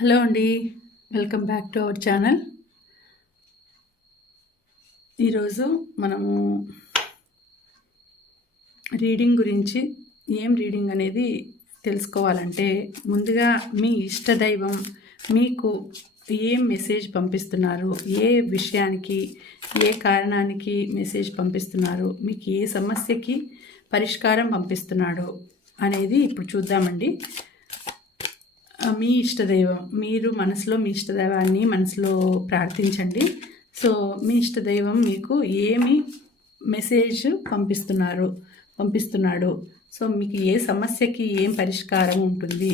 Hello అండి welcome back to our channel. ఈరోజు మనము రీడింగ్ గురించి ఏం రీడింగ్ అనేది తెలుసుకోవాలంటే ముందుగా మీ ఇష్టదైవం మీకు ఏం మెసేజ్ పంపిస్తున్నారు? ఏ విషయానికి ఏ కారణానికి మెసేజ్ పంపిస్తున్నారు? మీకు ఏ సమస్యకి పరిష్కారం పంపిస్తున్నాడు అనేది ఇప్పుడు చూద్దామండి. మీ ఇష్టదైవం మీరు మనసులో మీ ఇష్టదైవాన్ని మనసులో ప్రార్థించండి. సో మీ ఇష్టదైవం మీకు ఏమి మెసేజ్ పంపిస్తున్నారు పంపిస్తున్నాడు? సో మీకు ఏ సమస్యకి ఏం పరిష్కారం ఉంటుంది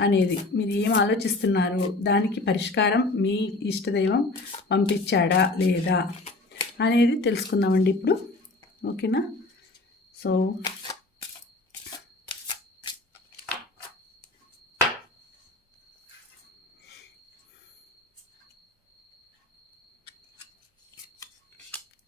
అనేది మీరు ఏం ఆలోచిస్తున్నారు? దానికి పరిష్కారం మీ ఇష్టదైవం పంపించాడా లేదా అనేది తెలుసుకుందామండి ఇప్పుడు. ఓకేనా? So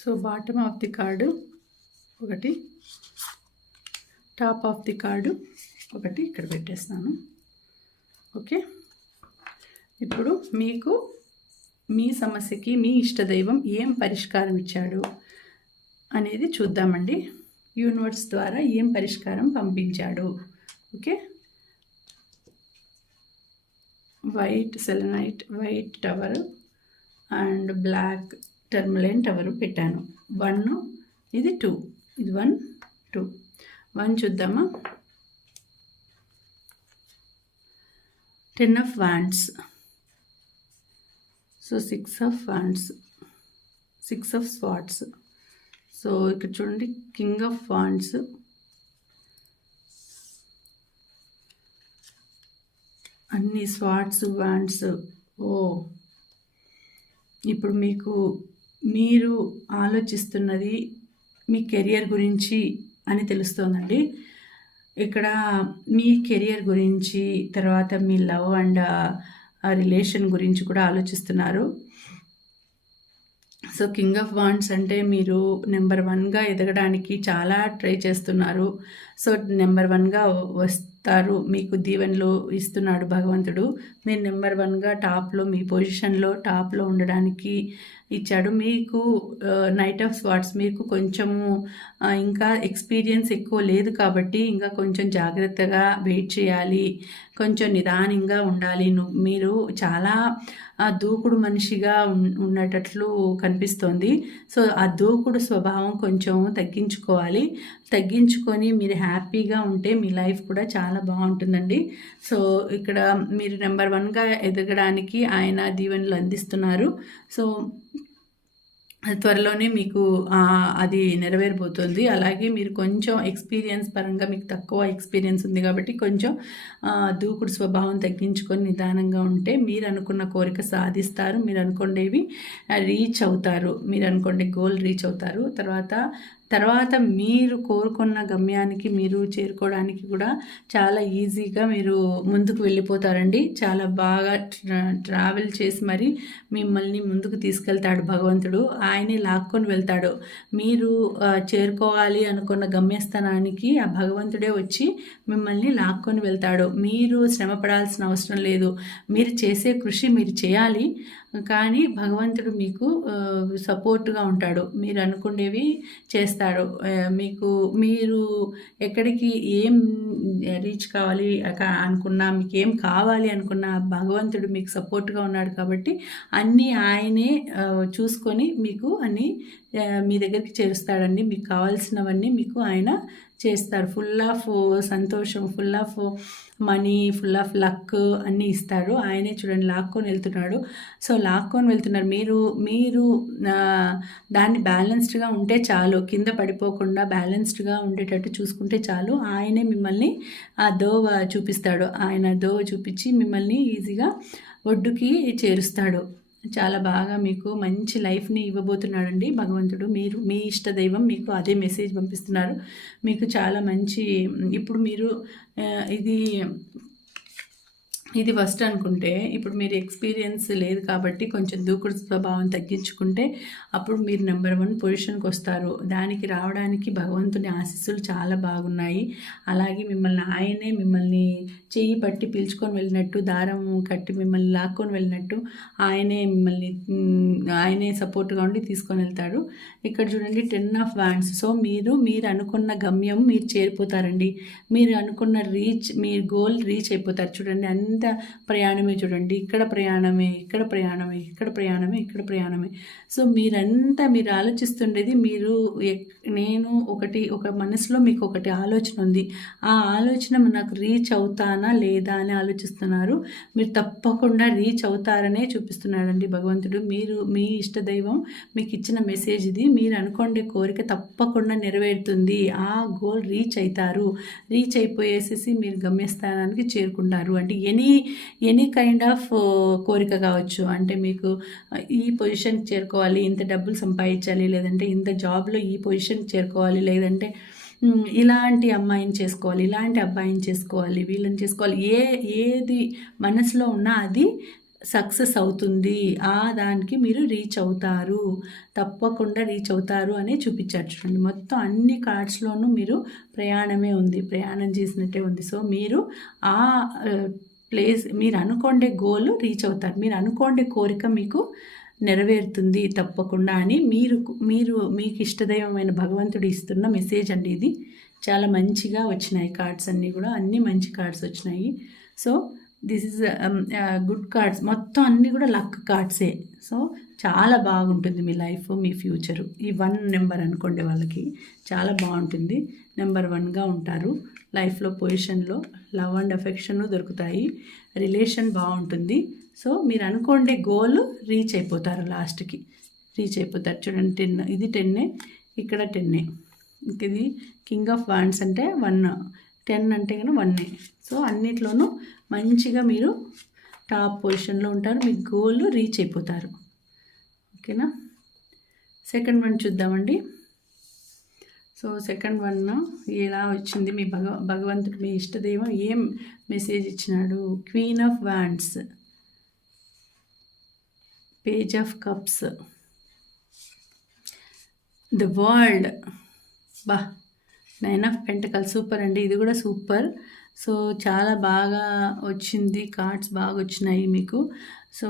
so bottom of the card ఒకటి టాప్ ఆఫ్ ది కార్డు ఒకటి ఇక్కడ పెట్టేస్తాను. ఓకే? ఇప్పుడు మీకు మీ సమస్యకి మీ ఇష్టదైవం ఏం పరిష్కారం ఇచ్చాడు అనేది చూద్దామండి. యూనివర్స్ ద్వారా ఏం పరిష్కారం పంపించాడు? Okay? White selenite white tower and black tourmaline tower పెట్టాను? వన్ ఇది టూ ఇది వన్ టూ వన్ చూద్దామా? Ten of wands so six of wands six of swords so ఇక్కడ చూడండి కింగ్ ఆఫ్ వాండ్స్ అన్ని స్వాట్స్ వాండ్స్ ఓ ఇప్పుడు మీకు మీరు ఆలోచిస్తున్నది మీ కెరియర్ గురించి అని తెలుస్తోందండి. ఇక్కడ మీ కెరియర్ గురించి తర్వాత మీ లవ్ అండ్ రిలేషన్ గురించి కూడా ఆలోచిస్తున్నారు. సో కింగ్ ఆఫ్ వాండ్స్ అంటే మీరు నెంబర్ వన్గా ఎదగడానికి చాలా ట్రై చేస్తున్నారు. సో నెంబర్ వన్గా వస్తారు మీకు దీవెనలు ఇస్తున్నాడు భగవంతుడు. మీరు నెంబర్ వన్గా టాప్లో మీ పొజిషన్లో టాప్లో ఉండడానికి ఇచ్చాడు. మీకు నైట్ ఆఫ్ స్వాట్స్ మీకు కొంచెము ఇంకా ఎక్స్పీరియన్స్ ఎక్కువ లేదు కాబట్టి ఇంకా కొంచెం జాగ్రత్తగా వెయిట్ చేయాలి. కొంచెం నిదానంగా ఉండాలి. మీరు చాలా దూకుడు మనిషిగా ఉన్నట్లు ఉన్నటట్లు కనిపిస్తోంది. సో ఆ దూకుడు స్వభావం కొంచెం తగ్గించుకోవాలి. తగ్గించుకొని మీరు హ్యాపీగా ఉంటే మీ లైఫ్ కూడా చాలా బాగుంటుందండి. సో ఇక్కడ మీరు నెంబర్ వన్గా ఎదగడానికి ఆయన దీవెనలు అందిస్తున్నారు. సో త్వరలోనే మీకు అది నెరవేరబోతుంది. అలాగే మీరు కొంచెం ఎక్స్పీరియన్స్ పరంగా మీకు తక్కువ ఎక్స్పీరియన్స్ ఉంది కాబట్టి కొంచెం దూకుడు స్వభావం తగ్గించుకొని నిదానంగా ఉంటే మీరు అనుకున్న కోరిక సాధిస్తారు. మీరు అనుకునేవి రీచ్ అవుతారు. మీరు అనుకోండి గోల్ రీచ్ అవుతారు. తర్వాత తర్వాత మీరు కోరుకున్న గమ్యానికి మీరు చేరుకోవడానికి కూడా చాలా ఈజీగా మీరు ముందుకు వెళ్ళిపోతారండి. చాలా బాగా ట్రా- ట్రావెల్ చేసి మరి మిమ్మల్ని ముందుకు తీసుకెళ్తాడు భగవంతుడు. ఆయనే లాక్కొని వెళ్తాడు. మీరు చేరుకోవాలి అనుకున్న గమ్యస్థానానికి ఆ భగవంతుడే వచ్చి మిమ్మల్ని లాక్కొని వెళ్తాడు. మీరు శ్రమ పడాల్సిన అవసరం లేదు. మీరు చేసే కృషి మీరు చేయాలి. కానీ భగవంతుడు మీకు సపోర్ట్గా ఉంటాడు. మీరు అనుకునేవి చేస్తాడు. మీకు మీరు ఎక్కడికి ఏం రీచ్ కావాలి అనుకున్నా మీకు ఏం కావాలి అనుకున్నా భగవంతుడు మీకు సపోర్ట్గా ఉన్నాడు కాబట్టి అన్నీ ఆయనే చూసుకొని మీకు అన్నీ మీ దగ్గరికి చేరుస్తాడండి. మీకు కావాల్సినవన్నీ మీకు ఆయన చేస్తారు. ఫుల్ ఆఫ్ uh, సంతోషం full of money full of luck అన్నీ ఇస్తారు. ఆయనే చూడండి లాక్కొని వెళ్తున్నాడు. సో లాక్కొని వెళ్తున్నారు. మీరు మీరు దాన్ని బ్యాలెన్స్డ్గా ఉంటే చాలు. కింద పడిపోకుండా బ్యాలెన్స్డ్గా ఉండేటట్టు చూసుకుంటే చాలు. ఆయనే మిమ్మల్ని ఆ దోవ చూపిస్తాడు. ఆయన దోవ చూపించి మిమ్మల్ని ఈజీగా ఒడ్డుకి చేరుస్తాడు. చాలా బాగా మీకు మంచి లైఫ్ని ఇవ్వబోతున్నాడండి. భగవంతుడు మీరు మీ ఇష్ట దైవం మీకు అదే మెసేజ్ పంపిస్తున్నారు. మీకు చాలా మంచి ఇప్పుడు మీరు ఇది ఇది ఫస్ట్ అనుకుంటే ఇప్పుడు మీరు ఎక్స్పీరియన్స్ లేదు కాబట్టి కొంచెం దూకుడు స్వభావం తగ్గించుకుంటే అప్పుడు మీరు నెంబర్ వన్ పొజిషన్కి వస్తారు. దానికి రావడానికి భగవంతుని ఆశీస్సులు చాలా బాగున్నాయి. అలాగే మిమ్మల్ని ఆయనే మిమ్మల్ని చెయ్యి పట్టి పీల్చుకొని వెళ్ళినట్టు దారం కట్టి మిమ్మల్ని లాక్కొని వెళ్ళినట్టు ఆయనే మిమ్మల్ని ఆయనే సపోర్ట్గా ఉండి తీసుకొని వెళ్తాడు. ఇక్కడ చూడండి టెన్ ఆఫ్ వ్యాండ్స్ సో మీరు మీరు అనుకున్న గమ్యం మీరు చేరిపోతారండి. మీరు అనుకున్న రీచ్ మీరు గోల్ రీచ్ అయిపోతారు. చూడండి అన్ని ఎంత ప్రయాణమే చూడండి. ఇక్కడ ప్రయాణమే ఇక్కడ ప్రయాణమే ఇక్కడ ప్రయాణమే ఇక్కడ ప్రయాణమే. సో మీరంతా మీరు ఆలోచిస్తుండేది మీరు నేను ఒకటి ఒక మనసులో మీకు ఒకటి ఆలోచన ఉంది. ఆ ఆలోచన నాకు రీచ్ అవుతానా లేదా అని ఆలోచిస్తున్నారు. మీరు తప్పకుండా రీచ్ అవుతారనే చూపిస్తున్నాడండి భగవంతుడు. మీరు మీ ఇష్టదైవం మీకు ఇచ్చిన మెసేజ్ ఇది. మీరు అనుకోండి కోరిక తప్పకుండా నెరవేరుతుంది. ఆ గోల్ రీచ్ అవుతారు. రీచ్ అయిపోయేసేసి మీరు గమ్యస్థానానికి చేరుకుంటారు. అంటే ఎనీ ఎనీ కైండ్ ఆఫ్ కోరిక కావచ్చు. అంటే మీకు ఈ పొజిషన్కి చేరుకోవాలి ఇంత డబ్బులు సంపాదించాలి లేదంటే ఇంత జాబ్లో ఈ పొజిషన్కి చేరుకోవాలి లేదంటే ఇలాంటి అమ్మాయిని చేసుకోవాలి ఇలాంటి అబ్బాయిని చేసుకోవాలి వీళ్ళని చేసుకోవాలి. ఏ ఏది మనసులో ఉన్నా అది సక్సెస్ అవుతుంది. ఆ దానికి మీరు రీచ్ అవుతారు. తప్పకుండా రీచ్ అవుతారు అని చూపించారు చూడండి. మొత్తం అన్ని కార్డ్స్లోనూ మీరు ప్రయాణమే ఉంది. ప్రయాణం చేసినట్టే ఉంది. సో మీరు ఆ ప్లేస్ మీరు అనుకోండే గోల్ రీచ్ అవుతారు. మీరు అనుకోండే కోరిక మీకు నెరవేరుతుంది తప్పకుండా అని మీరు మీరు మీకు ఇష్టదైవమైన భగవంతుడు ఇస్తున్న మెసేజ్ అండి ఇది. చాలా మంచిగా వచ్చినాయి కార్డ్స్ అన్నీ కూడా. అన్నీ మంచి కార్డ్స్ వచ్చినాయి. So this is good cards మొత్తం అన్నీ కూడా లక్ కార్డ్సే సో చాలా బాగుంటుంది మీ లైఫ్ మీ ఫ్యూచరు. ఈ వన్ నెంబర్ అనుకోండి వాళ్ళకి. చాలా బాగుంటుంది. నెంబర్ వన్గా ఉంటారు. లైఫ్లో పొజిషన్లో లవ్ అండ్ అఫెక్షన్ దొరుకుతాయి. రిలేషన్ బాగుంటుంది. సో మీరు అనుకోండి గోల్ రీచ్ అయిపోతారు లాస్ట్కి. రీచ్ అయిపోతారు. చూడండి టెన్ ఇది టెన్నే ఇక్కడ టెన్నే. ఇది కింగ్ ఆఫ్ వాండ్స్ అంటే వన్ టెన్ అంటే కనుక వన్నే. సో అన్నిట్లోనూ మంచిగా మీరు టాప్ పొజిషన్లో ఉంటారు. మీ గోల్ రీచ్ అయిపోతారు. ఓకేనా? సెకండ్ వన్ చూద్దామండి. సో సెకండ్ వన్ ఎలా వచ్చింది? మీ భగ భగవంతుడు మీ ఇష్టదైవం ఏం మెసేజ్ ఇచ్చినాడు? Queen of wands page of cups the world బా నైన్ ఆఫ్ పెంటకల్ సూపర్ అండి. ఇది కూడా సూపర్ సో చాలా బాగా వచ్చింది. కార్డ్స్ బాగా వచ్చినాయి మీకు. సో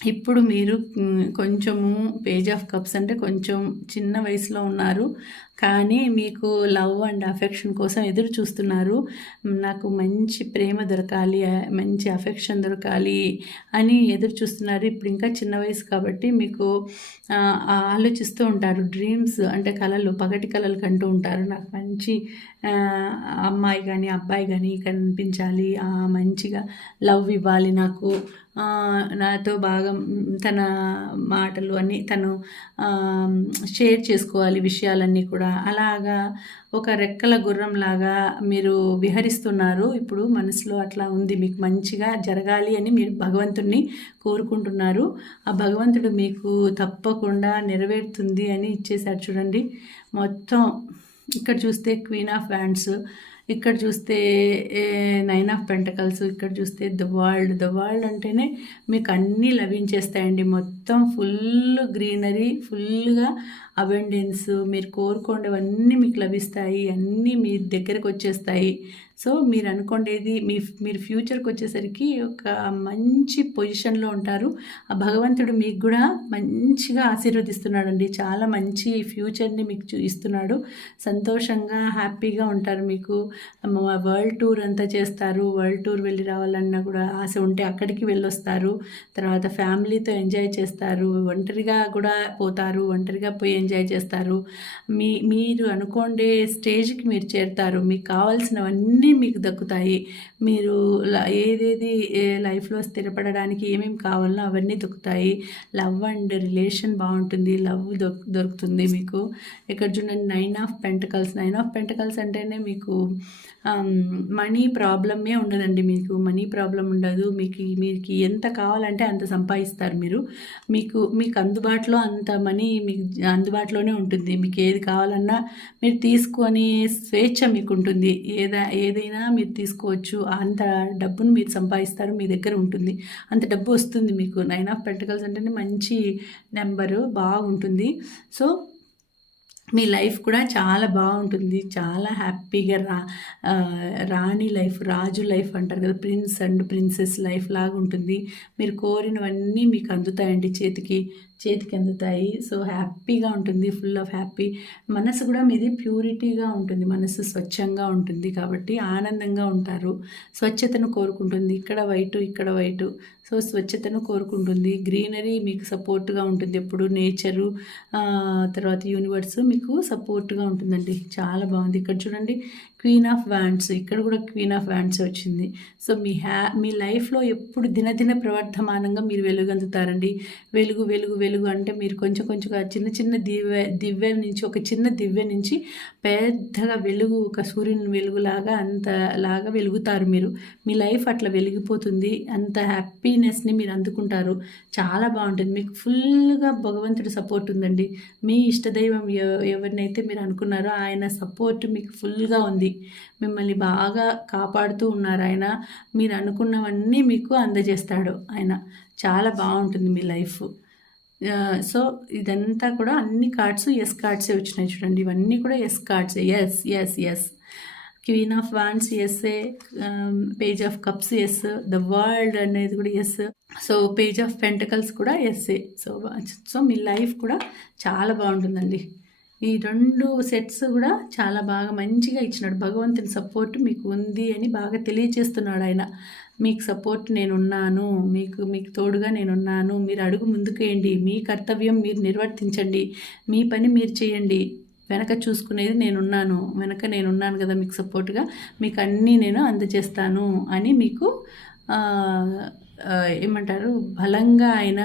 ఇప్పుడు మీరు కొంచెము పేజ్ ఆఫ్ కప్స్ అంటే కొంచెం చిన్న వయసులో ఉన్నారు. కానీ మీకు లవ్ అండ్ అఫెక్షన్ కోసం ఎదురు చూస్తున్నారు. నాకు మంచి ప్రేమ దొరకాలి మంచి అఫెక్షన్ దొరకాలి అని ఎదురు చూస్తున్నారు. ఇప్పుడు ఇంకా చిన్న వయసు కాబట్టి మీకు ఆలోచిస్తూ ఉంటారు. డ్రీమ్స్ అంటే కళలు పగటి కళలు కంటూ ఉంటారు. నాకు మంచి అమ్మాయి కానీ అబ్బాయి కానీ కనిపించాలి. మంచిగా లవ్ ఇవ్వాలి నాకు. నాతో బాగా తన మాటలు అన్నీ తను షేర్ చేసుకోవాలి విషయాలన్నీ కూడా. అలాగా ఒక రెక్కల గుర్రంలాగా మీరు విహరిస్తున్నారు. ఇప్పుడు మనసులో అట్లా ఉంది. మీకు మంచిగా జరగాలి అని మీరు భగవంతుడిని కోరుకుంటున్నారు. ఆ భగవంతుడు మీకు తప్పకుండా నెరవేరుతుంది అని ఇచ్చేసారు చూడండి మొత్తం ఇక్కడ చూస్తే క్వీన్ ఆఫ్ వ్యాండ్స్ ఇక్కడ చూస్తే నైన్ ఆఫ్ పెంటకల్స్ ఇక్కడ చూస్తే ద వరల్డ్ ద వరల్డ్ అంటేనే మీకు అన్నీ లభించేస్తాయండి. మొత్తం ఫుల్ గ్రీనరీ ఫుల్గా అబెండెన్స్ మీరు కోరుకోండేవన్నీ మీకు లభిస్తాయి అన్నీ మీ దగ్గరకు వచ్చేస్తాయి. సో మీరు అనుకోండేది మీ మీరు ఫ్యూచర్కి వచ్చేసరికి ఒక మంచి పొజిషన్లో ఉంటారు. ఆ భగవంతుడు మీకు కూడా మంచిగా ఆశీర్వదిస్తున్నాడండి. చాలా మంచి ఫ్యూచర్ని మీకు ఇస్తున్నాడు. సంతోషంగా హ్యాపీగా ఉంటారు మీకు. వరల్డ్ టూర్ అంతా చేస్తారు. వరల్డ్ టూర్ వెళ్ళి రావాలన్నా కూడా ఆశ ఉంటే అక్కడికి వెళ్ళొస్తారు. తర్వాత ఫ్యామిలీతో ఎంజాయ్ చేస్తారు. ఒంటరిగా కూడా పోతారు. ఒంటరిగా పోయి ఎంజాయ్ చేస్తారు. మీ మీరు అనుకోండే స్టేజ్కి మీరు చేరుతారు. మీకు కావాల్సినవన్నీ మీకు దక్కుతాయి. మీరు ఏదేది ఏ లైఫ్లో స్థిరపడడానికి ఏమేమి కావాలో అవన్నీ దొక్కుతాయి. లవ్ అండ్ రిలేషన్ బాగుంటుంది. లవ్ దొరుకు దొరుకుతుంది మీకు. ఇక్కడ చూడండి nine of pentacles. Nine of pentacles అంటేనే మీకు మనీ ప్రాబ్లమే ఉండదండి మీకు. మనీ ప్రాబ్లం ఉండదు. మీకు మీకు ఎంత కావాలంటే అంత సంపాదిస్తారు మీరు. మీకు మీకు అందుబాటులో అంత మనీ మీకు అందుబాటులోనే ఉంటుంది. మీకు ఏది కావాలన్నా మీరు తీసుకొని స్వేచ్ఛ మీకు ఉంటుంది ఏదా ఏదైనా మీరు తీసుకోవచ్చు. అంత డబ్బును మీరు సంపాదిస్తారు మీ దగ్గర ఉంటుంది. అంత డబ్బు వస్తుంది మీకు. నైన్ ఆఫ్ పెంటకల్స్ అంటేనే మంచి నెంబరు బాగుంటుంది. సో మీ లైఫ్ కూడా చాలా బాగుంటుంది. చాలా హ్యాపీగా రా రాణి లైఫ్ రాజు లైఫ్ అంటారు కదా ప్రిన్స్ అండ్ ప్రిన్సెస్ లైఫ్ లాగా ఉంటుంది. మీరు కోరినవన్నీ మీకు అందుతాయండి చేతికి చేతికి అందుతాయి. సో హ్యాపీగా ఉంటుంది ఫుల్ ఆఫ్ హ్యాపీ. మనసు కూడా మీది ప్యూరిటీగా ఉంటుంది. మనసు స్వచ్ఛంగా ఉంటుంది కాబట్టి ఆనందంగా ఉంటారు. స్వచ్ఛతను కోరుకుంటుంది. ఇక్కడ వైటు ఇక్కడ వైటు. సో స్వచ్ఛతను కోరుకుంటుంది. గ్రీనరీ మీకు సపోర్ట్గా ఉంటుంది ఎప్పుడు. నేచరు తర్వాత యూనివర్స్ మీకు సపోర్ట్గా ఉంటుందండి. చాలా బాగుంది. ఇక్కడ చూడండి క్వీన్ ఆఫ్ వ్యాండ్స్ ఇక్కడ కూడా క్వీన్ ఆఫ్ వ్యాండ్స్ వచ్చింది. సో మీ హ్యా మీ లైఫ్లో ఎప్పుడు దినదిన ప్రవర్ధమానంగా మీరు వెలుగందుతారండి. వెలుగు వెలుగు వెలుగు అంటే మీరు కొంచెం కొంచెంగా చిన్న చిన్న దివ్య దివ్య నుంచి ఒక చిన్న దివ్య నుంచి పెద్దగా వెలుగు ఒక సూర్యుని వెలుగులాగా అంత లాగా వెలుగుతారు మీరు. మీ లైఫ్ అట్లా వెలిగిపోతుంది. అంత హ్యాపీనెస్ని మీరు అందుకుంటారు. చాలా బాగుంటుంది. మీకు ఫుల్గా భగవంతుడి సపోర్ట్ ఉందండి. మీ ఇష్టదైవం ఎవ- ఎవరినైతే మీరు అనుకున్నారో ఆయన సపోర్ట్ మీకు ఫుల్గా ఉంది. మిమ్మల్ని బాగా కాపాడుతూ ఉన్నారు ఆయన. మీరు అనుకున్నవన్నీ మీకు అందజేస్తాడు ఆయన. చాలా బాగుంటుంది మీ లైఫ్. సో ఇదంతా కూడా అన్ని కార్డ్స్ ఎస్ కార్డ్సే వచ్చినాయి చూడండి. ఇవన్నీ కూడా yes cards. Yes yes yes. Queen of wands yes page of cups yes. The world అనేది కూడా yes. So page of pentacles కూడా ఎస్ఏ సో సో మీ లైఫ్ కూడా చాలా బాగుంటుందండి. ఈ రెండు సెట్స్ కూడా చాలా బాగా మంచిగా ఇచ్చినాడు. భగవంతుని సపోర్ట్ మీకు ఉంది అని బాగా తెలియజేస్తున్నాడు ఆయన. మీకు సపోర్ట్ నేనున్నాను. మీకు మీకు తోడుగా నేనున్నాను. మీరు అడుగు ముందుకేయండి మీ కర్తవ్యం మీరు నిర్వర్తించండి. మీ పని మీరు చేయండి. వెనక చూసుకునేది నేనున్నాను. వెనక నేనున్నాను కదా మీకు సపోర్ట్గా మీకు అన్నీ నేను అందజేస్తాను అని మీకు ఏమంటారు? బలంగా ఆయన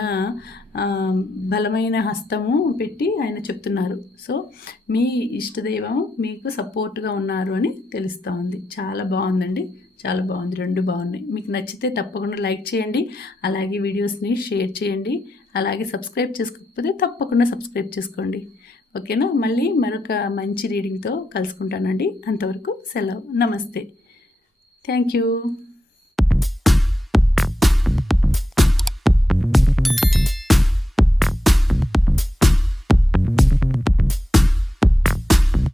బలమైన హస్తము పెట్టి ఆయన చెప్తున్నారు. సో మీ ఇష్టదైవం మీకు సపోర్ట్గా ఉన్నారు అని తెలుస్తూ ఉంది. చాలా బాగుందండి. చాలా బాగుంది. రెండు బాగున్నాయి. మీకు నచ్చితే తప్పకుండా లైక్ చేయండి. అలాగే వీడియోస్ని షేర్ చేయండి. అలాగే సబ్స్క్రైబ్ చేసుకోకపోతే తప్పకుండా సబ్స్క్రైబ్ చేసుకోండి. ఓకేనా? మళ్ళీ మరొక మంచి రీడింగ్తో కలుసుకుంటానండి. అంతవరకు సెలవు. నమస్తే. Thank you.